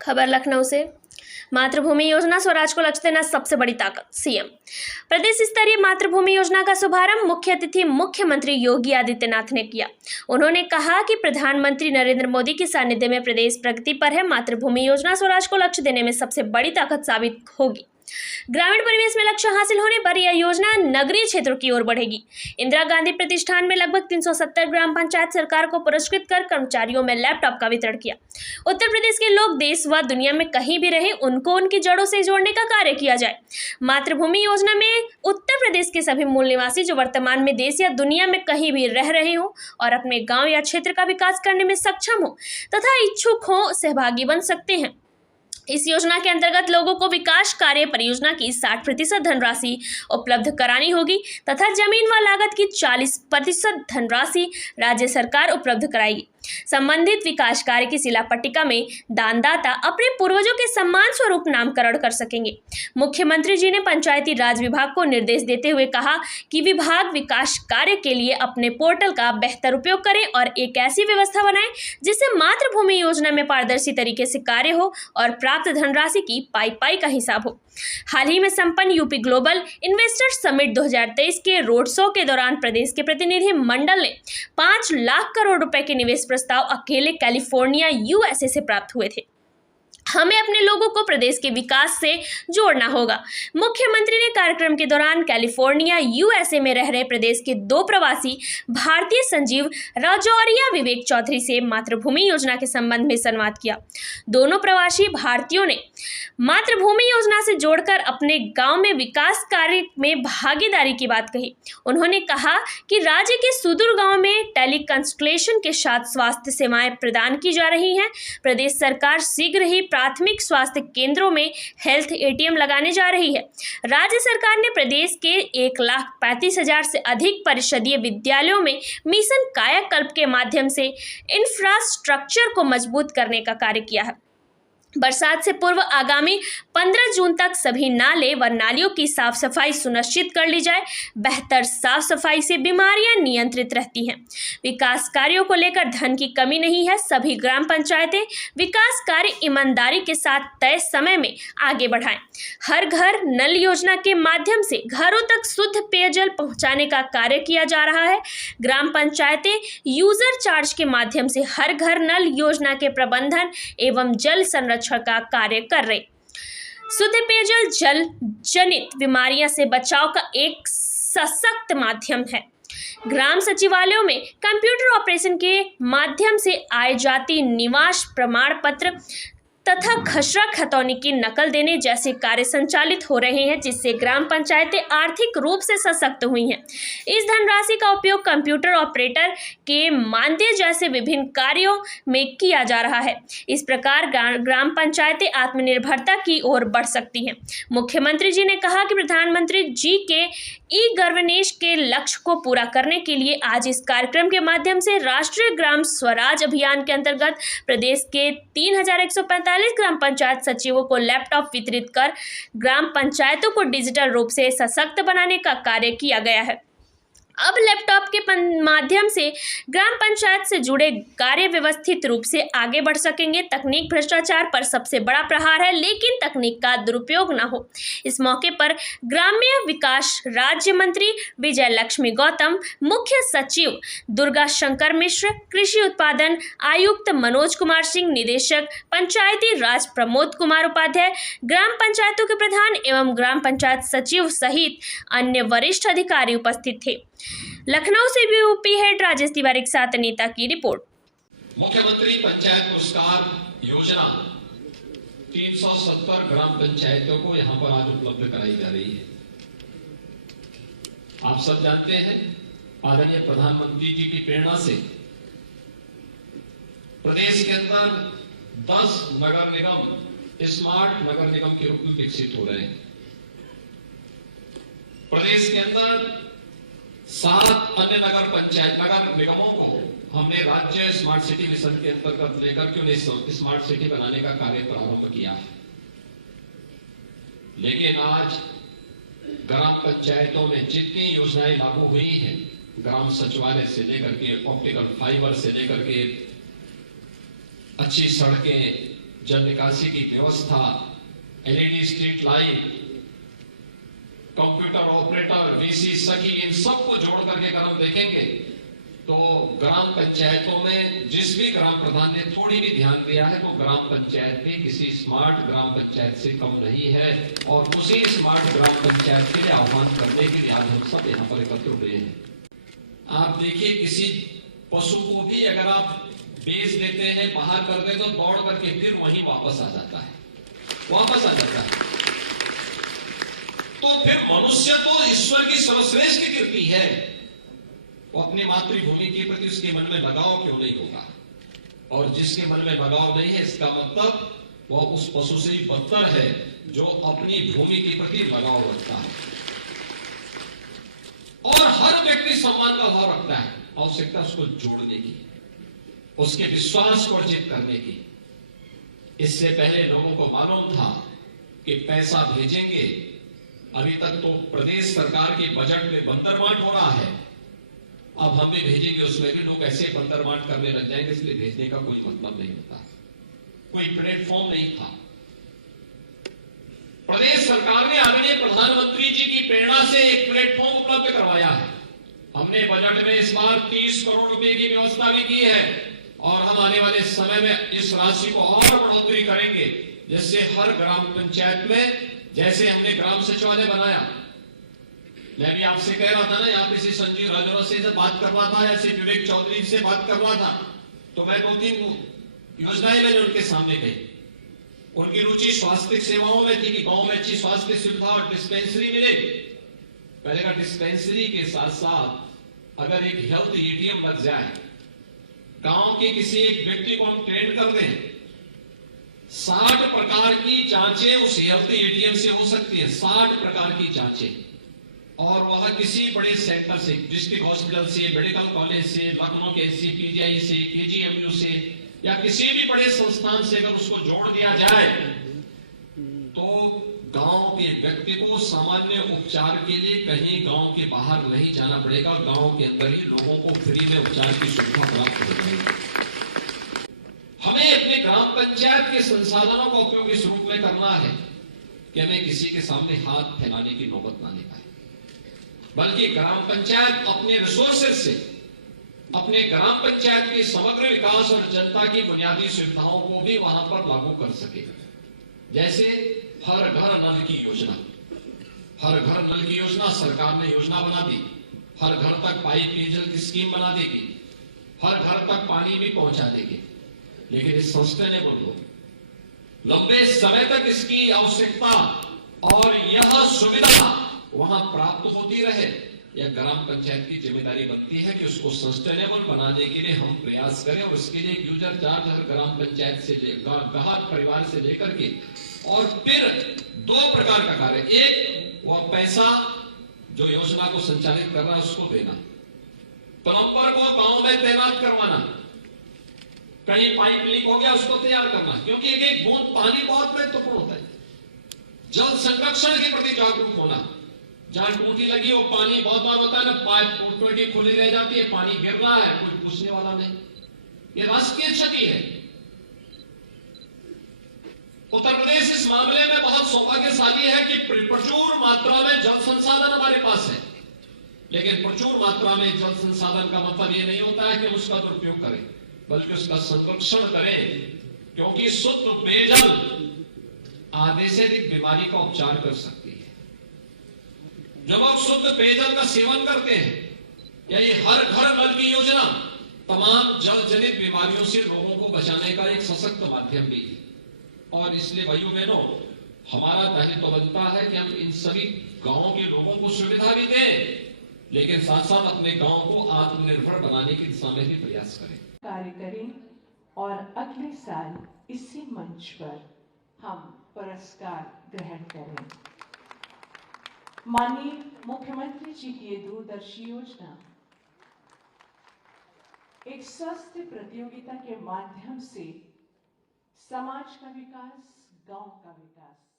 खबर लखनऊ से। मातृभूमि योजना स्वराज को लक्ष्य देना सबसे बड़ी ताकत, सीएम। प्रदेश स्तरीय मातृभूमि योजना का शुभारंभ मुख्य अतिथि मुख्यमंत्री योगी आदित्यनाथ ने किया। उन्होंने कहा कि प्रधानमंत्री नरेंद्र मोदी के सानिध्य में प्रदेश प्रगति पर है। मातृभूमि योजना स्वराज को लक्ष्य देने में सबसे बड़ी ताकत साबित होगी। ग्रामीण परिवेश में लक्ष्य हासिल होने पर यह योजना नगरीय क्षेत्रों की ओर बढ़ेगी। इंदिरा गांधी प्रतिष्ठान में लगभग 370 ग्राम पंचायत सरकार को पुरस्कृत कर कर्मचारियों में लैपटॉप का वितरण किया। उत्तर प्रदेश के लोग देश व दुनिया में कहीं भी रहें, उनको उनकी जड़ों से जोड़ने का कार्य किया जाए। मातृभूमि योजना में उत्तर प्रदेश के सभी मूल निवासी जो वर्तमान में देश या दुनिया में कहीं भी रह रहे हो और अपने गाँव या क्षेत्र का विकास करने में सक्षम हो तथा इच्छुक हो, सहभागी बन सकते हैं। इस योजना के अंतर्गत लोगों को विकास कार्य परियोजना की 60% धनराशि उपलब्ध करानी होगी तथा जमीन व लागत की 40% धनराशि राज्य सरकार उपलब्ध कराएगी। संबंधित विकास कार्य की शिला पट्टिका में दानदाता अपने पूर्वजों के सम्मान स्वरूप नामकरण कर सकेंगे। मुख्यमंत्री जी ने पंचायती राज विभाग को निर्देश देते हुए कहा कि विभाग विकास कार्य के लिए अपने पोर्टल का बेहतर उपयोग करे और एक ऐसी व्यवस्था बनाए जिससे मातृभूमि योजना में पारदर्शी तरीके से कार्य हो और प्राप्त धनराशि की पाई का हिसाब हो। हाल ही में संपन्न यूपी ग्लोबल इन्वेस्टर समिट 2023 के रोड शो के दौरान प्रदेश के प्रतिनिधि मंडल ने 5 लाख करोड़ रुपए के निवेश प्रस्ताव अकेले कैलिफोर्निया यूएसए से प्राप्त हुए थे। हमें अपने लोगों को प्रदेश के विकास से जोड़ना होगा। मुख्यमंत्री ने कार्यक्रम के दौरान कैलिफोर्निया यूएसए में रह रहे प्रदेश के 2 प्रवासी भारतीय संजीव राजौरिया विवेक चौधरी से मातृभूमि योजना के संबंध में संवाद किया। दोनों प्रवासी भारतीयों ने मातृभूमि योजना से जोड़कर अपने गांव में विकास कार्य में भागीदारी की बात कही। उन्होंने कहा कि राज्य के सुदूर गांव में टेलीकंसल्टेशन के साथ स्वास्थ्य सेवाएं प्रदान की जा रही हैं। प्रदेश सरकार शीघ्र ही प्राथमिक स्वास्थ्य केंद्रों में हेल्थ एटीएम लगाने जा रही है। राज्य सरकार ने प्रदेश के 1,35,000 से अधिक परिषदीय विद्यालयों में मिशन कायाकल्प के माध्यम से इंफ्रास्ट्रक्चर को मजबूत करने का कार्य किया है। बरसात से पूर्व आगामी 15 जून तक सभी नाले व नालियों की साफ सफाई सुनिश्चित कर ली जाए। बेहतर साफ सफाई से बीमारियां नियंत्रित रहती हैं। विकास कार्यों को लेकर धन की कमी नहीं है। सभी ग्राम पंचायतें विकास कार्य ईमानदारी के साथ तय समय में आगे बढ़ाएं। हर घर नल योजना के माध्यम से घरों तक शुद्ध पेयजल पहुंचाने का कार्य किया जा रहा है। ग्राम पंचायतें यूजर चार्ज के माध्यम से हर घर नल योजना के प्रबंधन एवं जल संरक्षण का कार्य कर रहे। शुद्ध पेयजल जल जनित बीमारियां से बचाव का एक सशक्त माध्यम है। ग्राम सचिवालयों में कंप्यूटर ऑपरेशन के माध्यम से आय जाति निवास प्रमाण पत्र तथा खसरा खतौनी की नकल देने जैसे कार्य संचालित हो रहे हैं, जिससे ग्राम पंचायतें आर्थिक रूप से सशक्त हुई हैं। इस धनराशि का उपयोग कंप्यूटर ऑपरेटर के मानदेय जैसे विभिन्न कार्यों में किया जा रहा है। इस प्रकार ग्राम पंचायतें आत्मनिर्भरता की ओर बढ़ सकती हैं। मुख्यमंत्री जी ने कहा कि प्रधानमंत्री जी के ई गवर्नेंस के लक्ष्य को पूरा करने के लिए आज इस कार्यक्रम के माध्यम से राष्ट्रीय ग्राम स्वराज अभियान के अंतर्गत प्रदेश के 3,145 ग्राम पंचायत सचिवों को लैपटॉप वितरित कर ग्राम पंचायतों को डिजिटल रूप से सशक्त बनाने का कार्य किया गया है। अब लैपटॉप के माध्यम से ग्राम पंचायत से जुड़े कार्य व्यवस्थित रूप से आगे बढ़ सकेंगे। तकनीक भ्रष्टाचार पर सबसे बड़ा प्रहार है, लेकिन तकनीक का दुरुपयोग न हो। इस मौके पर ग्राम्य विकास राज्य मंत्री विजय लक्ष्मी गौतम, मुख्य सचिव दुर्गा शंकर मिश्र, कृषि उत्पादन आयुक्त मनोज कुमार सिंह, निदेशक पंचायती राज प्रमोद कुमार उपाध्याय, ग्राम पंचायतों के प्रधान एवं ग्राम पंचायत सचिव सहित अन्य वरिष्ठ अधिकारी उपस्थित थे। लखनऊ से यूपी हेड राजेश तिवारी के साथ नेता की रिपोर्ट। मुख्यमंत्री पंचायत पुरस्कार योजना 370 ग्राम पंचायतों को यहां पर आज उपलब्ध कराई जा रही है। आप सब जानते हैं, आदरणीय प्रधानमंत्री जी की प्रेरणा से प्रदेश के अंदर 10 नगर निगम स्मार्ट नगर निगम के रूप में विकसित हो रहे हैं। प्रदेश के अंदर 7 अन्य नगर निगमों को हमने राज्य स्मार्ट सिटी मिशन के अंतर्गत लेकर के उन्हें स्मार्ट सिटी बनाने का कार्य प्रारंभ किया है। लेकिन आज ग्राम पंचायतों में जितनी योजनाएं लागू हुई हैं ग्राम सचिवालय से लेकर के ऑप्टिकल फाइबर से लेकर के अच्छी सड़कें, जल निकासी की व्यवस्था, LED street light, computer operator, VC सखी, इन सबको जोड़ करके अगर हम देखेंगे तो ग्राम पंचायतों में जिस भी ग्राम प्रधान ने थोड़ी भी ध्यान दिया है तो ग्राम पंचायत भी किसी स्मार्ट ग्राम पंचायत से कम नहीं है। और उसी स्मार्ट ग्राम पंचायत के लिए आह्वान करने के लिए आज हम सब यहाँ पर एकत्र हुए हैं। आप देखिए, किसी पशु को भी अगर आप बेच देते हैं, बाहर कर दे, तो दौड़ करके फिर वहीं वापस आ जाता है। तो फिर मनुष्य तो ईश्वर की सर्वश्रेष्ठ कृति है, वो अपनी मातृभूमि के प्रति उसके मन में लगाव क्यों नहीं होगा? और जिसके मन में लगाव नहीं है, इसका मतलब वह उस पशु से भी बदतर है जो अपनी भूमि के प्रति लगाव रखता है। और हर व्यक्ति सम्मान का भाव रखता है, आवश्यकता उसको जोड़ने की, उसके विश्वास को अर्जित करने की। इससे पहले लोगों को मालूम था कि पैसा भेजेंगे, अभी तक तो प्रदेश सरकार के बजट में बंदरबांट हो रहा है, अब हम भी भेजेंगे, उसमें भी लोग ऐसे बंदरबांट करने लग जाएंगे, इसलिए भेजने का कोई मतलब नहीं होता। कोई प्लेटफॉर्म नहीं था। प्रदेश सरकार ने आदरणीय प्रधानमंत्री जी की प्रेरणा से एक प्लेटफॉर्म उपलब्ध करवाया है। हमने बजट में इस बार 30 करोड़ रुपए की व्यवस्था भी की है और हम आने वाले समय में इस राशि को और बढ़ोतरी करेंगे, जिससे हर ग्राम पंचायत में, जैसे हमने ग्राम सचिवालय बनाया, मैं भी आपसे कह रहा था ना, यहाँ किसी संजीव राजौरा से बात करना था या श्री विवेक चौधरी से बात करना था, तो मैं 2-3 योजनाएं मैंने उनके सामने कही। उनकी रुचि स्वास्थ्य सेवाओं में थी कि गांव में अच्छी स्वास्थ्य सुविधा और डिस्पेंसरी मिले। पहले का डिस्पेंसरी के साथ साथ अगर एक हेल्थ एटीएम लग जाए, गांव के किसी एक व्यक्ति को हम ट्रेन कर दें, 60 प्रकार की जांचें उस हेल्थ एटीएम से हो सकती है, 60 प्रकार की जांचें। और वह किसी बड़े सेंटर से, डिस्ट्रिक्ट हॉस्पिटल से, मेडिकल कॉलेज से, लखनऊ के एससीपीजीआई से, केजीएमयू से या किसी भी बड़े संस्थान से अगर उसको जोड़ दिया जाए तो गांव के व्यक्ति को सामान्य उपचार के लिए कहीं गांव के बाहर नहीं जाना पड़ेगा, गांव के अंदर ही लोगों को फ्री में उपचार की सुविधा प्राप्त हो जाएगी। हमें अपने ग्राम पंचायत के संसाधनों का उपयोग इस रूप में करना है कि हमें किसी के सामने हाथ फैलाने की नौबत ना पाए, बल्कि ग्राम पंचायत अपने रिसोर्सेज से अपने ग्राम पंचायत के समग्र विकास और जनता की बुनियादी सुविधाओं को भी वहां पर लागू कर सके। जैसे हर घर नल की योजना, हर घर नल की योजना सरकार ने योजना बना दी, हर घर तक पाइप पेयजल की स्कीम बना देगी, हर घर तक पानी भी पहुंचा देगी। लेकिन इस सस्टेनेबल हो, लंबे समय तक इसकी आवश्यकता और यह सुविधा वहां प्राप्त होती रहे, यह ग्राम पंचायत की जिम्मेदारी बनती है कि उसको सस्टेनेबल बनाने के लिए हम प्रयास करें। और उसके लिए यूजर चार्ज हर ग्राम पंचायत से ग्राहक परिवार से लेकर के, और फिर 2 प्रकार का कार्य, एक वह पैसा जो योजना को संचालित कर रहा है उसको देना, प्लम्बर को गांव में तैनात करवाना, कहीं पाइप लीक हो गया उसको तैयार करना, क्योंकि एक बूंद पानी बहुत महत्वपूर्ण होता है। जल संरक्षण के प्रति जागरूक होना, जहां टूटी लगी वो पानी बहुत बार होता है ना, पाइप टूटी खुली रह जाती है, पानी गिर रहा है, कोई पूछने वाला नहीं, ये राष्ट्रीय क्षति है। उत्तर प्रदेश इस मामले में बहुत सौभाग्यशाली है कि प्रचुर मात्रा में जल संसाधन हमारे पास है, लेकिन प्रचुर मात्रा में जल संसाधन का मतलब ये नहीं होता है कि उसका दुरुपयोग करें, बल्कि उसका संरक्षण करें, क्योंकि शुद्ध पेयजल आधे से अधिक बीमारी का उपचार कर सकती है। जब आप शुद्ध पेयजल का सेवन करते हैं, या ये हर घर नल की योजना तमाम जल जनित बीमारियों से लोगों को बचाने का एक सशक्त माध्यम भी है। और इसलिए भाइयों बहनों, हमारा दायित्व बनता है कि हम इन सभी गांवों के लोगों को सुविधा भी दें, लेकिन साथ साथ अपने गांव को आत्मनिर्भर बनाने की दिशा में भी प्रयास करें, कार्य करें। और अगले साल इसी मंच पर हम पुरस्कार ग्रहण करें। माननीय मुख्यमंत्री जी की ये दूरदर्शी योजना एक स्वस्थ प्रतियोगिता के माध्यम से समाज का विकास, गांव का विकास